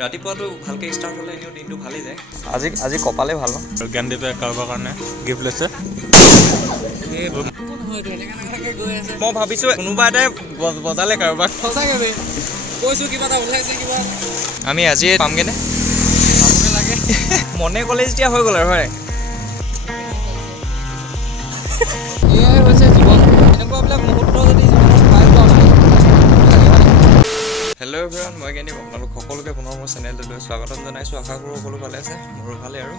ৰাতিপুৱাটো ভালকে ষ্টাৰ্ট হ'লে এনেও দিনটো ভালেই যায়। আজি কপালে ভাল ন। জ্ঞানদীপে কাৰোবাৰ কাৰণে গিফ্ট লৈছে। মই ভাবিছো কোনোবা এটাই বজালে কাৰোবাক। সঁচাকে কৈছো কিবা এটা ওলাইছে কিবা। আমি আজিয়ে পামগেনে লাগে মনে কলেজ এতিয়া হৈ গ'ল আৰু হয়। এয়াই হৈছে জীৱন। এনেকুৱাবিলাক মুহূৰ্ত যদি জীৱনত পাই যাওঁ। হেল্ল' এভৰিৱান, মই জ্ঞানদীপ, আপোনালোক সকলোকে পুনৰ মোৰ চেনেলটোলৈ স্বাগতম জনাইছোঁ। আশা কৰোঁ সকলো ভালে আছে, মোৰো ভালে আৰু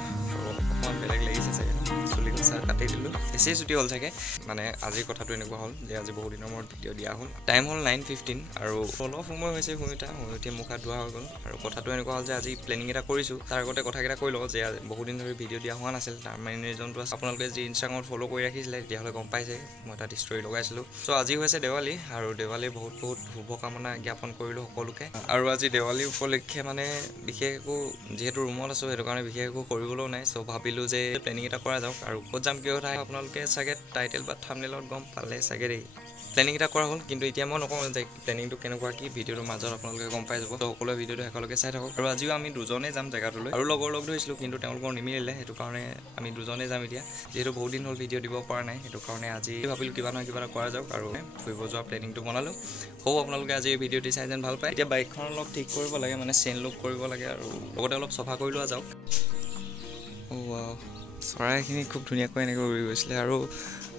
অকণমান বেলেগ লাগিছে চাগে ন, চুলি কচা কাটি দিলোঁ, বেছি ছুটি হ'ল চাগে। মানে আজিৰ কথাটো এনেকুৱা হ'ল যে আজি বহু দিনৰ মূৰত ভিডিঅ' দিয়া হ'ল। টাইম হ'ল 9:15 আৰু অলপ সময় হৈছে শুই উঠি মুখ হাত ধোৱা হৈ গ'ল। আৰু কথাটো এনেকুৱা হ'ল যে আজি প্লেনিং এটা কৰিছোঁ। তাৰ আগতে কথাকেইটা কৈ লওঁ যে বহুদিন ধৰি ভিডিঅ' দিয়া হোৱা নাছিল। তাৰ মেইন ৰিজনটো আছে, আপোনালোকে যি ইনষ্টাগ্ৰামত ফ'ল' কৰি ৰাখিছিলে তেতিয়াহ'লে গম পাইছে মই তাত ষ্টৰি লগাইছিলোঁ। চ' আজি হৈছে দেৱালী আৰু দেৱালীৰ বহুত শুভকামনা জ্ঞাপন কৰিলোঁ সকলোকে। আৰু আজি দেৱালী উপলক্ষে মানে বিশেষ একো, যিহেতু ৰুমত আছোঁ সেইটো কাৰণে বিশেষ একো কৰিবলৈও নাই। চ' ভাবিলোঁ যে প্লেনিং এটা কৰা যাওক। আৰু ক'ত যাম কি কথা আপোনালোকে চাগে টাইটেল বা থাম্বনেইলত গম পালে চাগে দেই। প্লেনিং এটা কৰা হ'ল, কিন্তু এতিয়া মই নকওঁ যে প্লেনিংটো কেনেকুৱা কি, ভিডিঅ'টোৰ মাজত আপোনালোকে গম পাই যাব। ত' সকলোৱে ভিডিঅ'টো শেষলৈকে চাই থাকক। আৰু আজিও আমি দুজনেই যাম জেগাটোলৈ, আৰু লগৰ লগ ধৰিছিলোঁ কিন্তু তেওঁলোকৰ নিমিলিলে, সেইটো কাৰণে আমি দুজনেই যাম এতিয়া। যিহেতু বহুত দিন হ'ল ভিডিঅ' দিব পৰা নাই, সেইটো কাৰণে আজি ভাবিলোঁ কিবা নহয় কিবা এটা কৰা যাওক আৰু ফুৰিব যোৱা প্লেনিংটো বনালোঁ। হ'ব আপোনালোকে আজি এই ভিডিঅ'টি চাই যেন ভাল পায়। এতিয়া বাইকখন অলপ ঠিক কৰিব লাগে, মানে চেইন লুক কৰিব লাগে আৰু লগতে অলপ চফা কৰি লোৱা যাওক। চৰাইখিনি খুব ধুনীয়াকৈ এনেকৈ উৰি গৈছিলে। আৰু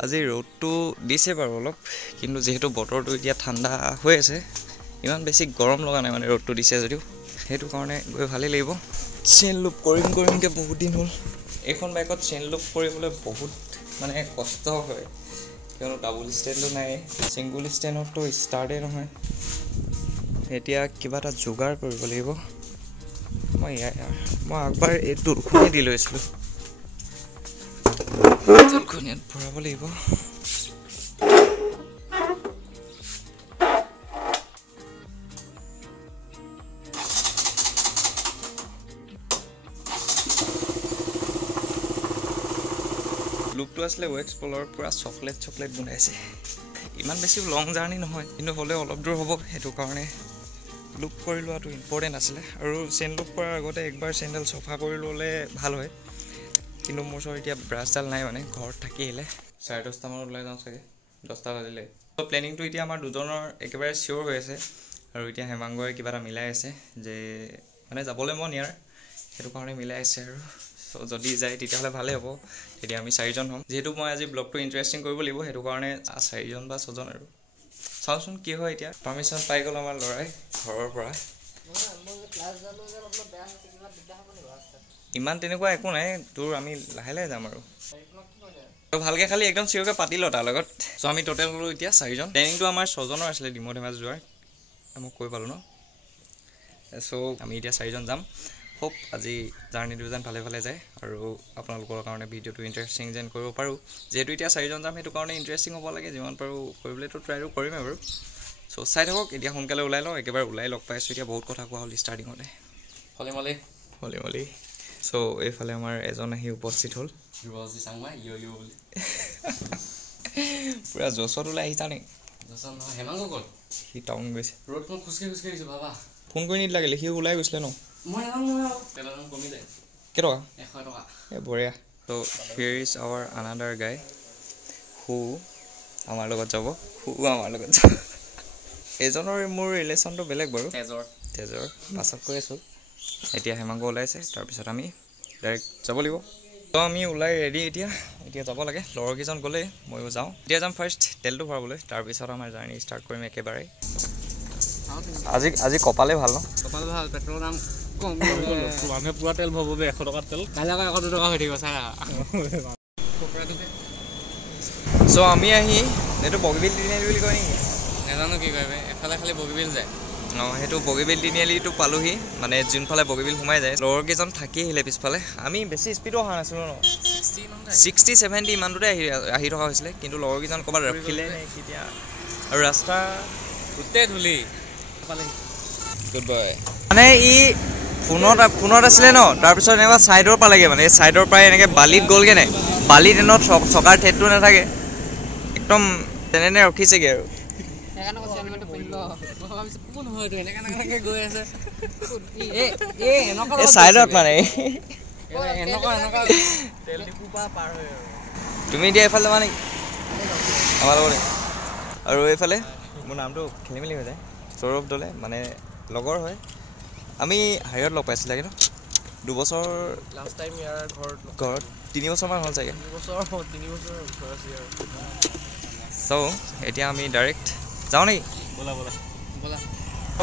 আজি ৰ'দটো দিছে বাৰু অলপ, কিন্তু যিহেতু বতৰটো এতিয়া ঠাণ্ডা হৈ আছে, ইমান বেছি গৰম লগা নাই মানে ৰ'দটো দিছে যদিও, সেইটো কাৰণে গৈ ভালেই লাগিব। চেইন লুক কৰিমকৈ বহুত দিন হ'ল। এইখন বাইকত চেইন লুক কৰিবলৈ বহুত মানে কষ্ট হয়, কিয়নো ডাবল ষ্টেণ্ডো নাই, ছিংগুল ষ্টেণ্ডততো ষ্টাৰ্টেই নহয়। এতিয়া কিবা এটা যোগাৰ কৰিব লাগিব। মই আগবাৰ এই দুলখনেই দি লৈছিলোঁ, দুলখন ইয়াত ভৰাব লাগিব। লুকটো আছিলে ৱেক্স পলৰ, পূৰা চকলেট গোন্ধাইছে। ইমান বেছি লং জাৰ্ণি নহয়, কিন্তু হ'লেও অলপ দূৰ হ'ব, সেইটো কাৰণে লুক কৰি লোৱাটো ইম্পৰ্টেণ্ট আছিলে। আৰু চেইন লুক কৰাৰ আগতে একবাৰ চেইনডাল চফা কৰি ল'লে ভাল হয়, কিন্তু মোৰ ওচৰত এতিয়া ব্ৰাছডাল নাই, মানে ঘৰত থাকি আহিলে 10:30 মানত ওলাই যাওঁ চাগে, 10টা বাজিলে। ত' প্লেনিংটো এতিয়া আমাৰ দুজনৰ একেবাৰে চিয়'ৰ হৈ আছে। আৰু এতিয়া হেমাংগই কিবা এটা মিলাই আছে যে মানে যাবলৈ মন ইয়াৰ, সেইটো কাৰণে মিলাই আছে। আৰু চ' যদি যায় তেতিয়াহ'লে ভালেই হ'ব, তেতিয়া আমি 4জন হ'ম। যিহেতু মই আজি ব্লগটো ইণ্টাৰেষ্টিং কৰিব লাগিব, সেইটো কাৰণে 4জন বা 6জন আৰু চাওঁচোন কি হয়। এতিয়া পাৰ্মিশ্যন পাই গ'ল আমাৰ ল'ৰাই ঘৰৰ পৰা। ইমান তেনেকুৱা একো নাই, তোৰ আমি লাহে লাহে যাম আৰু ভালকৈ খালি একদম চিয়'ৰকৈ পাতি ল তাৰ লগত। চ' আমি টোটেল হ'লোঁ এতিয়া 4জন। প্লেনিংটো আমাৰ 6জনৰ আছিলে, ডিমৌ ধেমাজি যোৱাৰ, মই কৈ পালোঁ ন। চ' আমি এতিয়া 4জন যাম। হোপ আজি জাৰ্ণিটো যেন ভালে ভালে যায় আৰু আপোনালোকৰ কাৰণে ভিডিঅ'টো ইণ্টাৰেষ্টিং যেন কৰিব পাৰোঁ। যিহেতু এতিয়া 4জন যাম, সেইটো কাৰণে ইণ্টাৰেষ্টিং হ'ব লাগে, যিমান পাৰোঁ কৰিবলৈতো ট্ৰাইটো কৰিমেই বাৰু। চ' চাই থাকক। এতিয়া সোনকালে ওলাই লওঁ, একেবাৰে ওলাই লগ পাইছোঁ। এতিয়া বহুত কথা কোৱা হ'ল ষ্টাৰ্টিঙতে, হলি মলি। চ' এইফালে আমাৰ এজন আহি উপস্থিত হ'ল, পুৰা জছত ওলাই আহিছা নেকি? সি টাউন গৈছে, ফোন কৰি নিদিলাগিলে, সি ওলাই গৈছিলে ন। কেইটকা? 100 টকা। এই বঢ়িয়া। ত' হিয়াৰ ইজ আৱাৰ আনাডাৰ গাই হু আমাৰ লগত যাব। এজনৰ মোৰ ৰিলেশ্যনটো বেলেগ বাৰু, তেজৰ পাছত কৈ আছোঁ। এতিয়া হেমাংগ ওলাইছে, তাৰপিছত আমি ডাইৰেক্ট যাব লাগিব। ত' আমি ওলাই ৰেডি এতিয়া যাব লাগে। লগৰকেইজন গ'লেই, ময়ো যাওঁ। এতিয়া যাম ফাৰ্ষ্ট তেলটো ভৰাবলৈ, তাৰপিছত আমাৰ জাৰ্ণি ষ্টাৰ্ট কৰিম একেবাৰে। আজি কপালে ভাল ন। কপাল ভাল, পেট্ৰলৰ দাম কম, মানুহে পুৰা তেল ভৰাব 100 টকাত তেল, কাইলৈ আকৌ 100 টকা হৈ থাকিব চাই। চ' আমি আহি এইটো বগীবিল তিনিআলি বুলি কয় নেকি, নাজানো কি কয়, এফালে খালি বগীবিল যায়। সেইটো বগীবিল তিনিআলিটো পালোহি, মানে যোনফালে বগীবিল সোমাই যায়। লগৰকেইজন থাকি আহিলে পিছফালে। আমি বেছি স্পীডো অহা নাছিলোঁ ন, 60-70 ইমানটোতে আহি থকা হৈছিলে, কিন্তু লগৰকেইজন ক'ৰবাত ৰখিলে নে কেতিয়া। আৰু ৰাস্তা গোটেই ধূলি। Good boy. মানে ই ফোনত আছিলে ন, তাৰপিছত এনেকুৱা ছাইডৰ পালেগৈ, মানে এই ছাইডৰ পৰাই এনেকৈ বালিত গ'লগৈ নাই। বালিত এনেও চকাৰ ঠেটটো নাথাকে, একদম তেনে ৰখিছেগৈ আৰু নহয় এইটো এনেকৈ গৈ আছে এই চাইডত মানে তেল ডিপু পাৰ হৈ তুমি এতিয়া এইফালে যাবা নেকি আমাৰ লগতে আৰু এইফালে মোৰ নামটো খেলি মেলি হৈ যায় সৌৰভ দলে মানে লগৰ হয় আমি হাইৰত লগ পাইছিলে কিন্তু 2 বছৰ লাষ্ট টাইম ইয়াৰ ঘৰত 3 বছৰমান হ'ল চাগে 3 বছৰ ওচৰ আছে আৰু চ' এতিয়া আমি ডাইৰেক্ট যাওঁ নেকি ব'লা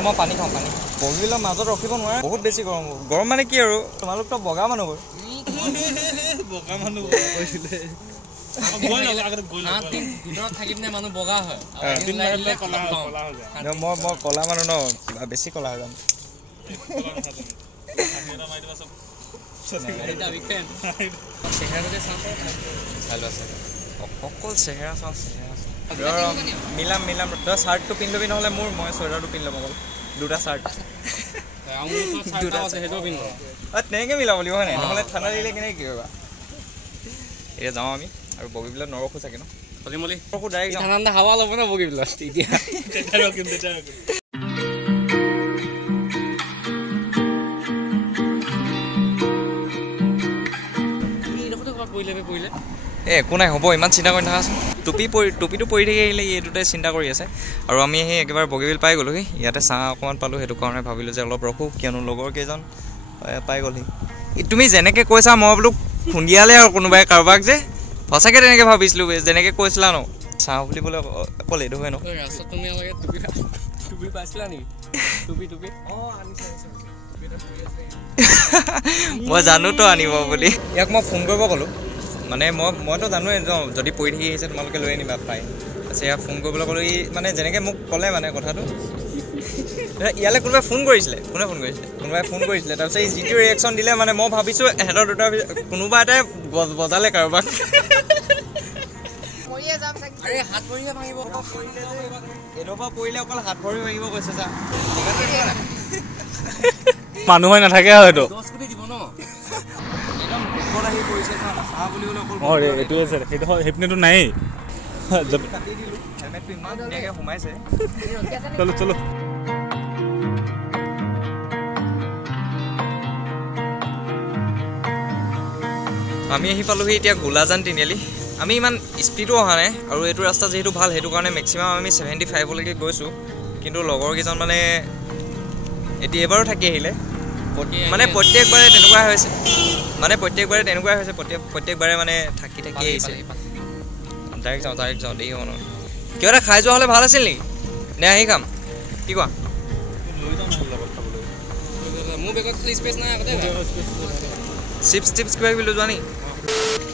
মই পানী খাওঁ পানী বগীবিলৰ মাজত ৰখিব নোৱাৰে বহুত বেছি গৰম মানে কি আৰু তোমালোকতো বগা মানুহবোৰ বগা মানুহ কৈছিলে ভিতৰত থাকি পিনে মানুহ বগা হয় মই ক'লা মানুহ ন কিবা বেছি ক'লা হৈ যাম অকল চেহেৰা চাওঁ মিলাম তই চাৰ্টটো পিন্ধি ল'বি নহ'লে মই চুৱেটাৰটো পিন্ধি ল'ম অকল 2টা চাৰ্ট তেনেকৈ মিলাব লাগিব হয় নাই নহ'লে ঠাণ্ডা দিলে কেনেকৈ কি কৰিবা এতিয়া যাওঁ আমি আৰু বগীবিলত নৰখো চাগে ন নৰখো ডাইৰেক্ট যাওঁ ঠাণ্ডা হাৱা ল'ব ন বগীবিলত এতিয়া একো নাই হ'ব ইমান চিন্তা কৰি নাথাকাচোন টুপিটো পৰি থাকি আহিলে এইটোতে চিন্তা কৰি আছে আৰু আমি সেই একেবাৰে বগীবিল পাই গ'লোহি ইয়াতে চাহ অকণমান পালোঁ সেইটো কাৰণে ভাবিলোঁ যে অলপ ৰখোঁ কিয়নো লগৰ কেইজন পাই গ'লহি তুমি যেনেকৈ কৈছা মই বোলো খুন্দিয়ালে আৰু কোনোবাই কাৰোবাক যে সঁচাকৈ তেনেকৈ ভাবিছিলোঁ যেনেকৈ কৈছিলা ন চাহ বুলিবলৈ অকল এইটো হয় ন মই জানোতো আনিব বুলি ইয়াক মই ফোন কৰিব ক'লোঁ মানে মইতো জানোৱে যদি পৰি থাকি আহিছে তোমালোকে লৈ আনিবা পাই তাৰপিছত ইয়াক ফোন কৰিবলৈ ক'লোঁ ই মানে যেনেকৈ মোক ক'লে মানে কথাটো ইয়ালৈ কোনোবাই ফোন কৰিছিলে কোনোবাই ফোন কৰিছিলে তাৰপিছত এই যিটো ৰিয়েকশ্যন দিলে মানে মই ভাবিছোঁ সিহঁতৰ দুটাৰ কোনোবা এটাই বজালে কাৰোবাক এডোখৰ পৰিলে অকল হাত ভৰি ভাঙিব কৈছে চা মানুহ হৈ নাথাকে হয়তো এইটোৱে সেইটো সেইপিনেতো নায়েই সোমাইছে চলো আমি আহি পালোহি এতিয়া গোলাজান তিনিআলি আমি ইমান স্পীডো অহা নাই আৰু এইটো ৰাস্তা যিহেতু ভাল সেইটো কাৰণে মেক্সিমাম আমি 75লৈকে গৈছোঁ কিন্তু লগৰকেইজন মানে এতিয়া এবাৰো থাকি আহিলে মানে প্ৰত্যেকবাৰে তেনেকুৱাই হৈছে প্ৰত্যেকবাৰে মানে থাকি আহিছে ডাইৰেক্ট যাওঁ দেৰি হ'ব নহয় কিবা এটা খাই যোৱা হ'লে ভাল আছিল নেকি নে আহি খাম কি কোৱা চিপছ কিবা কিবি লৈ যোৱা নি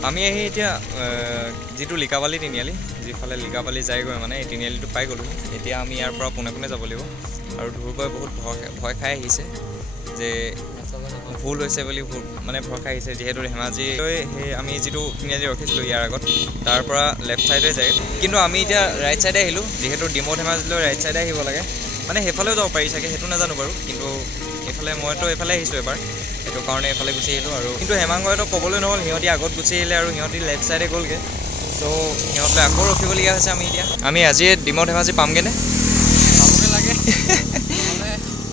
আমি আহি এতিয়া যিটো লিকাবালি তিনিআলি যিফালে লিকাবালি যায়গৈ মানে এই তিনিআলিটো পাই গ'লোঁ এতিয়া আমি ইয়াৰ পৰা পোনে যাব লাগিব আৰু ধ্ৰুৱই বহুত ভয় খাই আহিছে যে ভুল হৈছে বুলি মানে ভয় খাই আহিছে যিহেতু ধেমাজিলৈ সেই আমি যিটো তিনিআলি ৰখিছিলোঁ ইয়াৰ আগত তাৰ পৰা লেফ্ট ছাইডে যায় কিন্তু আমি এতিয়া ৰাইট ছাইডে আহিলোঁ যিহেতু ডিমৌ ধেমাজিলৈ ৰাইট ছাইডে আহিব লাগে মানে সেইফালেও যাব পাৰি চাগে সেইটো নাজানো বাৰু কিন্তু মইতো এইফালে আহিছোঁ এবাৰ সেইটো কাৰণে এইফালে গুচি আহিলোঁ আৰু কিন্তু হেমাংগয়তো ক'বলৈ নহ'ল সিহঁতি আগত গুচি আহিলে আৰু সিহঁতি লেফ্ট ছাইডে গ'লগৈ ত' সিহঁতলৈ আকৌ ৰখিবলগীয়া হৈছে আমি আজি ডিমৌ ধেমাজি পামগৈনে লাগে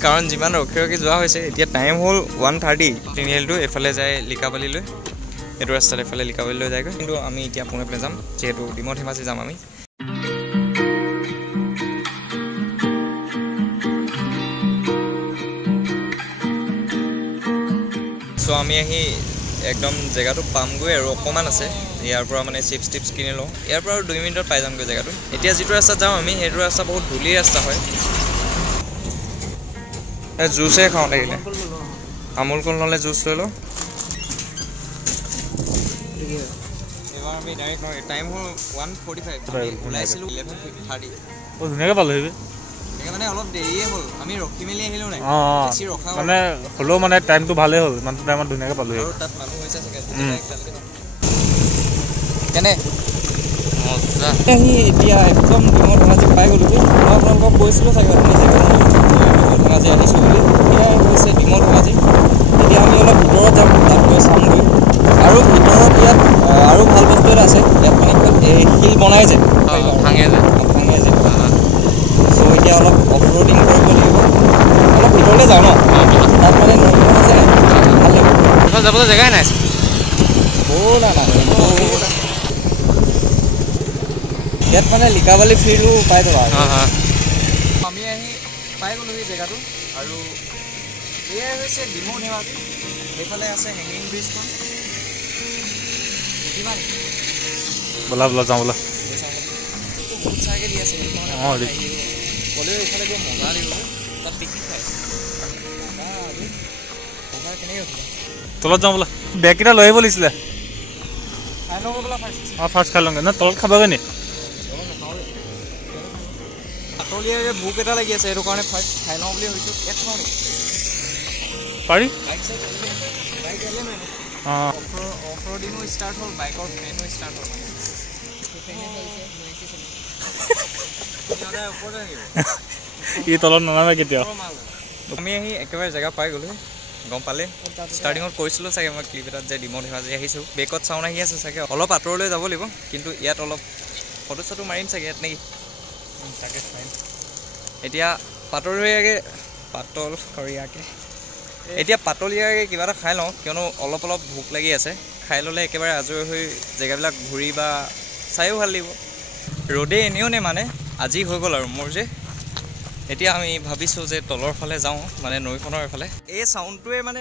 কাৰণ যিমান ৰখি যোৱা হৈছে এতিয়া টাইম হ'ল 1:30 তিনিআলিটো এইফালে যায় লিকাবালিলৈ এইটো ৰাস্তাত এইফালে লিকাবালিলৈ যায়গৈ কিন্তু আমি এতিয়া পোনে যাম যিহেতু ডিমৌ ধেমাজি যাম আমি চ' আমি আহি একদম জেগাটো পামগৈ আৰু অকণমান আছে ইয়াৰ পৰা মানে চিপছ টিপছ কিনি লওঁ ইয়াৰ পৰা আৰু 2 মিনিটত পাই যামগৈ জেগাটো এতিয়া যিটো ৰাস্তাত যাওঁ আমি সেইটো ৰাস্তা বহুত ধূলি ৰাস্তা হয় জুচে খাওঁ লাগিলে আমুল কুল নহ'লে জুচ লৈ লওঁ এবাৰ আমি ডাইৰেক্ট নহয় টাইম হ'ল 1:45 ওলাইছিলোঁ 11:30 ধুনীয়াকৈ পালোঁ মানে অলপ দেৰিয়ে হ'ল আমি ৰখি মেলি আহিলোঁ নাই বেছি ৰখা মানে হ'লেও মানে টাইমটো ভালেই হ'ল ইমানটো টাইমত ধুনীয়াকৈ পালোঁ আৰু তাত মানুহ হৈছে চাগে কেনে এতিয়া একদম ডিমৌ ধেমাজি পাই গ'লোঁ মই আপোনালোকক কৈছিলোঁ চাগে আপুনি ধেমাজি আহিছোঁ বুলি এয়াই হৈছে ডিমৌ ধেমাজি এতিয়া আমি অলপ ভিতৰত যাম তাত গৈ চামগৈ আৰু ভিতৰত ইয়াত আৰু ভাল বস্তু এটা আছে ইয়াত মানে শিল বনাই যে ভাঙে যে চ' এতিয়া অলপ অফ ৰোডিং কৰিব লাগিব যাওঁ ন তাত মানে নদীখন আছে নাই ভাল লাগিব এইফালে যাবলৈ জেগাই নাই ব'লা না ইয়াত মানে লিকাবালি ফিৰটো পাই যাবা আমি আহি পাই গ'লোহি জেগাটো আৰু এয়াই হৈছে ডিমৌ ধেমাজি এইফালে আছে হেঙিং ব্ৰিজখন কিমান ব'লা ব'লা যাওঁ ব'লা বহুত চাইকেল দি আছে অঁ গ'লেও এইফালে গৈ মজা লাগিব তাত পিকনিক খাই কেনেকৈ উঠিলে তলত যাওঁ বোলা বেগকেইটা লৈ আহিব লাগিছিলে খাই ল'ব বোলা ফাৰ্ষ্ট অঁ ফাৰ্ষ্ট খাই লওঁগৈ নহয় তলত খাবগৈ নি পাতলীয়াকৈ ভোক এটা লাগি আছে সেইটো কাৰণে ফাৰ্ষ্ট খাই লওঁ বুলি ভাবিছোঁ ইয়াত খাওঁ নেকি পাৰি বাইক চাইক বাইক এলিমেণ্ট অঁ অফ ৰ'ডিঙো ষ্টাৰ্ট হ'ল বাইকৰ ফেনো ষ্টাৰ্ট হ'ল ই তলত নানামে কেতিয়াও আমি আহি একেবাৰে জেগা পাই গ'লো গম পালে ষ্টাৰ্টিঙত কৈছিলোঁ চাগে মই ক্লিপ এটাত যে ডিমৌ ধেমাজি আহিছোঁ বেকত চাউণ্ড আহি আছে চাগে অলপ আঁতৰলৈ যাব লাগিব কিন্তু ইয়াত অলপ ফটো চটো মাৰিম চাগে ইয়াত নেকি তাকে ফাইন এতিয়া পাতলীয়াকৈ কিবা এটা খাই লওঁ কিয়নো অলপ অলপ ভোক লাগি আছে খাই ল'লে একেবাৰে আজৰি হৈ জেগাবিলাক ঘূৰি বা চায়ো ভাল লাগিব ৰ'দে এনেও নে মানে আজি হৈ গ'ল আৰু মোৰ যে এতিয়া আমি ভাবিছোঁ যে তলৰ ফালে যাওঁ মানে নৈখনৰ এইফালে এই চাউণ্ডটোৱে মানে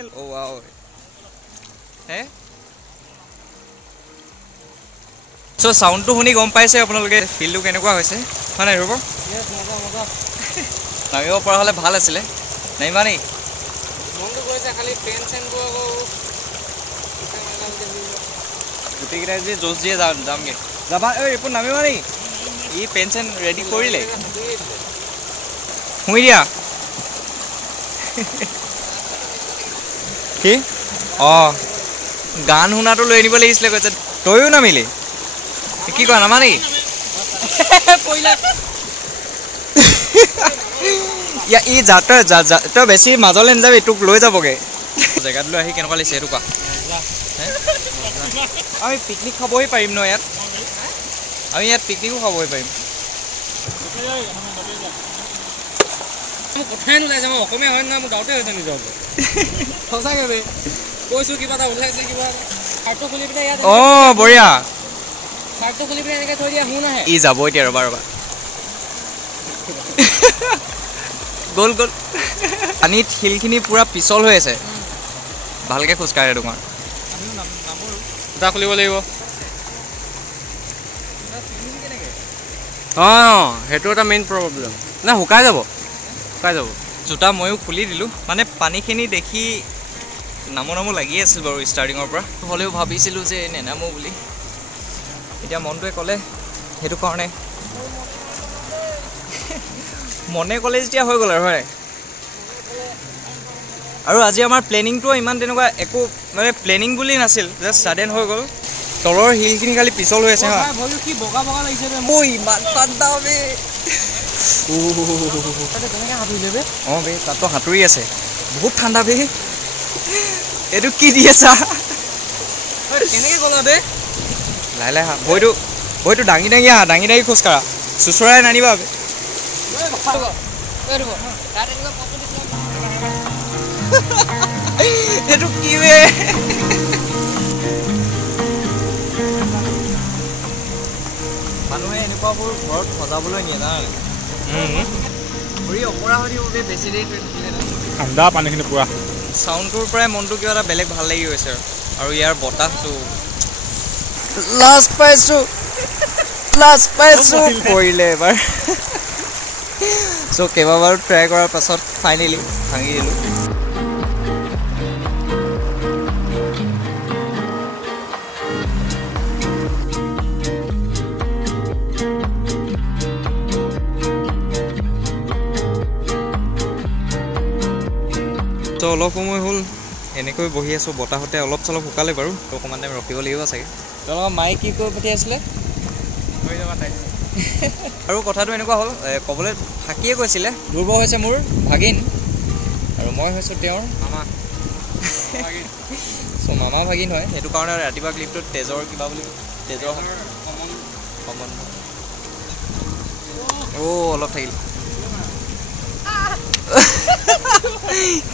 হে চ' চাউণ্ডটো শুনি গম পাইছে আপোনালোকে ফিল্ডটো কেনেকুৱা হৈছে হয় নাই ৰ'ব নামিব পৰা হ'লে ভাল আছিলে নাইবা নেকি মনটো কৈছে খালি পেন চেনবোৰ আকৌ গোটেইকেইটাই যে জোচ দিয়ে যামগৈ যাবা এই এইবোৰ নামিবা নেকি ই পেন চেন ৰেডি কৰিলে শুই দিয়া কি অঁ গান শুনাটো লৈ আনিব লাগিছিলে কৈছে তয়ো নামিলি কি কোৱা নামা নেকি ই তই বেছি মাজলৈ নাযাবি তোক লৈ যাবগৈ জেগাত লৈ আহি কেনেকুৱা লাগিছে সেইটো কোৱা আমি পিকনিক খাবহি পাৰিম ন ইয়াত আমি ইয়াত পিকনিকো খাবহি পাৰিম কথাই নোলাই যে মই অসমীয়া হয় নহয় মোৰ গাঁৱতে হৈছে নিজৰ সঁচাকৈ বে কৈছোঁ কিবা এটা ওলাইছে কিবা চাৰ্টটো খুলি পিনে ইয়াত অঁ বঢ়িয়া চাৰ্টটো খুলি পিনে এনেকৈ থৈ দিয়া শুন আহে ই যাব এতিয়া ৰ'বা গ'ল পানীত শিলখিনি পূৰা পিছল হৈ আছে ভালকৈ খোজকাঢ়ে তোমাৰ জোতা খুলিব লাগিব অঁ সেইটো এটা মেইন প্ৰব্লেম নাই শুকাই যাব জোতা ময়ো খুলি দিলোঁ মানে পানীখিনি দেখি নামো লাগি আছিল বাৰু ষ্টাৰ্টিঙৰ পৰা হ'লেও ভাবিছিলোঁ যে নেনামো বুলি এতিয়া মনটোৱে ক'লে সেইটো কাৰণে মনে ক'লে যেতিয়া হৈ গ'ল আৰু হয় আৰু আজি আমাৰ প্লেনিংটো ইমান তেনেকুৱা একো মানে প্লেনিং বুলি নাছিল জাষ্ট ছাডেন হৈ গ'ল তলৰ শিলখিনি খালি পিছল হৈ আছে কি বগা লাগিছে ইমান ঠাণ্ডা বে অঁ বে তাততো সাঁতুৰি আছে বহুত ঠাণ্ডা বে এইটো কি দি আছা কেনেকৈ গ'লা বে লাহে লাহে ভৰিটো দাঙি আহা দাঙি খোজকাঢ়া চুচৰাই নানিবা বে এইটো কি বে মানুহে এনেকুৱাবোৰ ঘৰত সজাবলৈ নিয়ে জানানে ঘূৰি অপৰাধী বেছি দেৰি থৈ থাকিলে ঠাণ্ডা পানীখিনি পূৰা চাউণ্ডটোৰ পৰাই মনটো কিবা এটা বেলেগ ভাল লাগি গৈছে আৰু ইয়াৰ বতাহটো লাজ পাইছোঁ পৰিলে এবাৰ চ' কেইবাবাৰো ট্ৰাই কৰাৰ পাছত ফাইনেলি ভাঙি দিলোঁ তো অলপ সময় হ'ল এনেকৈ বহি আছোঁ বতাহতে অলপ চলপ শুকালে বাৰু অকণমান টাইম ৰখিব লাগিব চাগে তেওঁলোকৰ মায়ে কি কৈ পঠিয়াইছিলে হৈ যাবা তাই আৰু কথাটো এনেকুৱা হ'ল ক'বলৈ থাকিয়ে কৈছিলে ধ্ৰুৱ হৈছে মোৰ ভাগিন আৰু মই হৈছোঁ তেওঁৰ মামা চ' মামা ভাগিন হয় সেইটো কাৰণে ৰাতিপুৱা ক্লিপটোত তেজৰ কিবা বুলি তেজৰ সম্বন্ধ অলপ থাকিল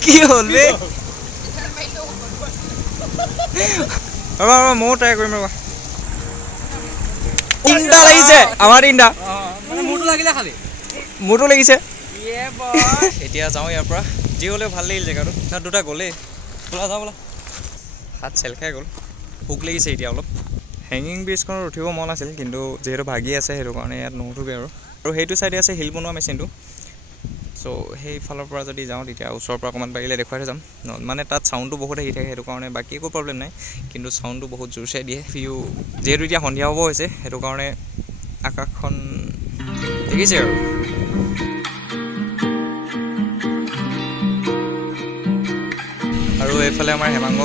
কি হ'ল বে ৰবা ময়ো ট্ৰাই কৰিম ৰবা তিনটা লাগিছে আমাৰ তিনটা মানে মোৰটো লাগিলে খালি মোৰটো লাগিছে এতিয়া যাওঁ ইয়াৰ পৰা যি হ'লেও ভাল লাগিল জেগাটো তাত দুটা গ'লেই ব'লা যাওঁ ব'লা হাত চেল খাই গ'ল ভোক লাগিছে এতিয়া অলপ হেঙিং ব্ৰিজখনত উঠিব মন আছিল কিন্তু যিহেতু ভাগি আছে সেইটো কাৰণে ইয়াত নুঠোগৈ আৰু সেইটো চাইডে আছে শিল বনোৱা মেচিনটো চ' সেইফালৰ পৰা যদি যাওঁ তেতিয়া ওচৰৰ পৰা অকণমান পাৰিলে দেখুৱাই যাম মানে তাত চাউণ্ডটো বহুত আহি থাকে সেইটো কাৰণে বাকী একো প্ৰব্লেম নাই কিন্তু চাউণ্ডটো বহুত জোৰছে দিয়ে ভিউ যিহেতু এতিয়া সন্ধিয়া হ'ব হৈছে সেইটো কাৰণে আকাশখন দেখিছে আৰু এইফালে আমাৰ হেমাংগ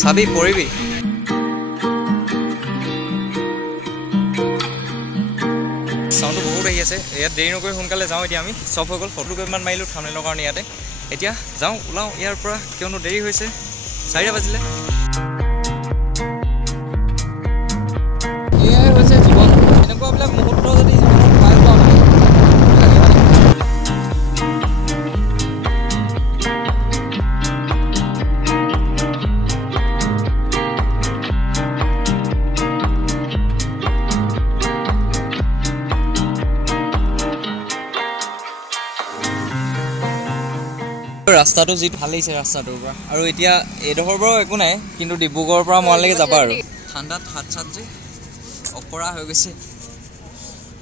চাবি পৰিবি চাউণ্ডটো বহুত আহি আছে ইয়াত দেৰি নকৰি সোনকালে যাওঁ এতিয়া আমি চব হৈ গ'ল ফটো কেইটামান মাৰিলোঁ থাম্বনেইলৰ কাৰণে ইয়াতে এতিয়া যাওঁ ওলাওঁ ইয়াৰ পৰা কিয়নো দেৰি হৈছে 4টা বাজিলে এয়াই হৈছে জীৱন এনেকুৱাবিলাক মুহূৰ্ত যদি পাই পাওঁ ৰাস্তাটো যি ভাল লাগিছে ৰাস্তাটোৰ পৰা আৰু এতিয়া এইডোখৰ পৰাও একো নাই কিন্তু ডিব্ৰুগড়ৰ পৰা মৰালৈকে যাবা আৰু ঠাণ্ডাত হাত চাত যে অকৰা হৈ গৈছে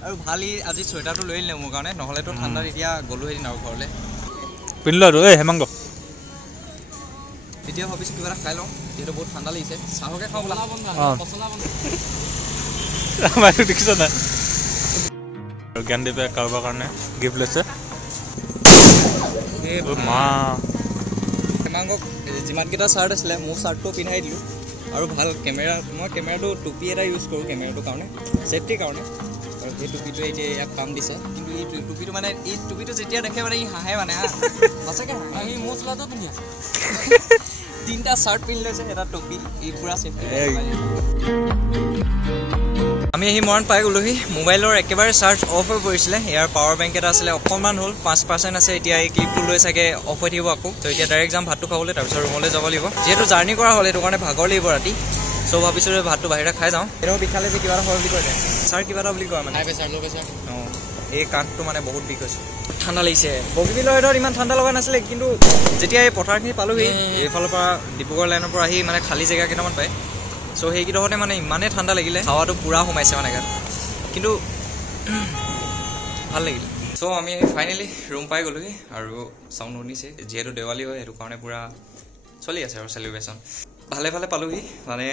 আৰু ভাল আজি চুৱেটাৰটো লৈ আনিলে মোৰ কাৰণে নহ'লেতো ঠাণ্ডাত এতিয়া গ'লোহেঁতেন আৰু ঘৰলৈ পিন্ধিলো এই হেমাংগ এতিয়া ভাবিছোঁ কিবা এটা খাই লওঁ যিহেতু বহুত ঠাণ্ডা লাগিছে চাহকে খাওঁ বোলা আমাৰ দেখিছ নাই জ্ঞানদীপে কাৰোবাৰ কাৰণে গিফ্ট লৈছে মা হেমাংগক যিমানকেইটা চাৰ্ট আছিলে মোৰ চাৰ্টটো পিন্ধাই দিলোঁ আৰু ভাল মই কেমেৰাটো টুপি এটা ইউজ কৰোঁ কেমেৰাটোৰ কাৰণে ছেফটিৰ কাৰণে আৰু সেই টুপিটোৱে এতিয়া ইয়াক কাম দিছে কিন্তু এই টুপিটো মানে এই টুপিটো যেতিয়া দেখে মানে ই হাঁহে মানে সঁচাকৈ আমি মোৰ চোলাটো পিন্ধি আছোঁ 3টা চাৰ্ট পিন্ধি লৈছে এটা টুপি এই পূৰা ছেফটি আমি আহি মৰাণ পাই গ'লোহি মোবাইলৰ একেবাৰে চাৰ্জ অফ হৈ পৰিছিলে ইয়াৰ পাৱাৰ বেংক এটা আছিলে অকণমান হ'ল 5% আছে এতিয়া এই ক্লিপটো লৈ চাগে অফ হৈ থাকিব আকৌ তো এতিয়া ডাইৰেক্ট যাম ভাতটো খাবলৈ তাৰপিছত ৰুমলৈ যাব লাগিব যিহেতু জাৰ্ণি কৰা হ'ল সেইটো কাৰণে ভাগৰ লাগিব ৰাতি চ' ভাবিছোঁ ভাতটো বাহিৰত খাই যাওঁ এনেও বিষালে যে কিবা এটা হয় বুলি কয় ছাৰ কিবা এটা বুলি কয় মানে অঁ এই কাঠটো মানে বহুত বিষ হৈছে ঠাণ্ডা লাগিছে বগীবিলৰ হেৰিত ইমান ঠাণ্ডা লগা নাছিলে কিন্তু যেতিয়া এই পথাৰখিনি পালোহি এইফালৰ পৰা ডিব্ৰুগড় লাইনৰ পৰা আহি মানে খালী জেগা কেইটামান পায় চ' সেইকেইডোখৰতে মানে ইমানেই ঠাণ্ডা লাগিলে হাৱাটো পূৰা সোমাইছে মানে গাত কিন্তু ভাল লাগিলে চ' আমি ফাইনেলি ৰুম পাই গ'লোহি আৰু চাউণ্ড শুনিছে যিহেতু দেৱালী হয় সেইটো কাৰণে পূৰা চলি আছে আৰু চেলিব্ৰেশ্যন ভালে ভালে পালোহি মানে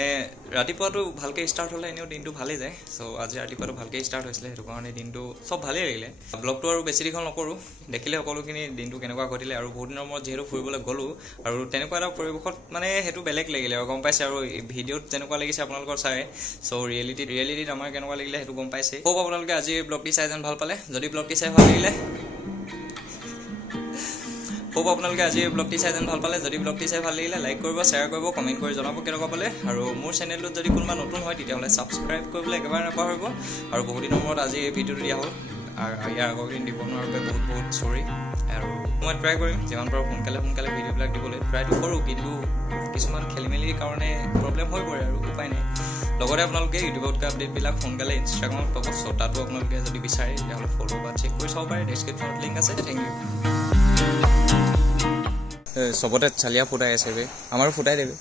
ৰাতিপুৱাটো ভালকৈ ষ্টাৰ্ট হ'লে এনেও দিনটো ভালেই যায় চ' আজি ৰাতিপুৱাটো ভালকৈ ষ্টাৰ্ট হৈছিলে সেইটো কাৰণে দিনটো চব ভালেই লাগিলে ব্লগটো আৰু বেছি দীঘল নকৰোঁ দেখিলে সকলোখিনি দিনটো কেনেকুৱা ঘটিলে আৰু বহুত দিনৰ মূৰত যিহেতু ফুৰিবলৈ গ'লোঁ আৰু তেনেকুৱা এটা পৰিৱেশত মানে সেইটো বেলেগ লাগিলে আৰু গম পাইছে আৰু ভিডিঅ'ত যেনেকুৱা লাগিছে আপোনালোকৰ চাই চ' ৰিয়েলিটিত আমাৰ কেনেকুৱা লাগিলে সেইটো গম পাইছে খুব আপোনালোকে আজি ব্লগটি চাই যেন ভাল পালে যদি ব্লগটি চাই ভাল লাগিলে খুব আপোনালোকে আজি ব্লগটি চাই যেন ভাল পালে যদি ব্লগটি চাই ভাল লাগিলে লাইক কৰিব শ্বেয়াৰ কৰিব কমেণ্ট কৰি জনাব কেনেকুৱা পালে আৰু মোৰ চেনেলটোত যদি কোনোবা নতুন হয় তেতিয়াহ'লে ছাবস্ক্ৰাইব কৰিবলৈ একেবাৰে নাপাহৰিব আৰু বহুত দিনৰ মূৰত আজি এই ভিডিঅ'টো দিয়া হ'ল আৰু ইয়াৰ আগৰ দিন দিব নোৱাৰাৰ বাবে বহুত বহুত চৰি আৰু মই ট্ৰাই কৰিম যিমান পাৰোঁ সোনকালে ভিডিঅ'বিলাক দিবলৈ ট্ৰাইটো কৰোঁ কিন্তু কিছুমান খেলি মেলিৰ কাৰণে প্ৰব্লেম হৈ পৰে আৰু উপায় নাই লগতে আপোনালোকে ইউটিউবত আপডেটবিলাক সোনকালে ইনষ্টাগ্ৰামত পাব চ' তাতো আপোনালোকে যদি বিচাৰে তেতিয়াহ'লে ফ'ল' বা চেক কৰি চাব পাৰে ডেছক্ৰিপশ্যনত লিংক আছে থেংক ইউ চবতে চালিয়া ফুটাই আছে বে আমাৰো ফুটাই দেবে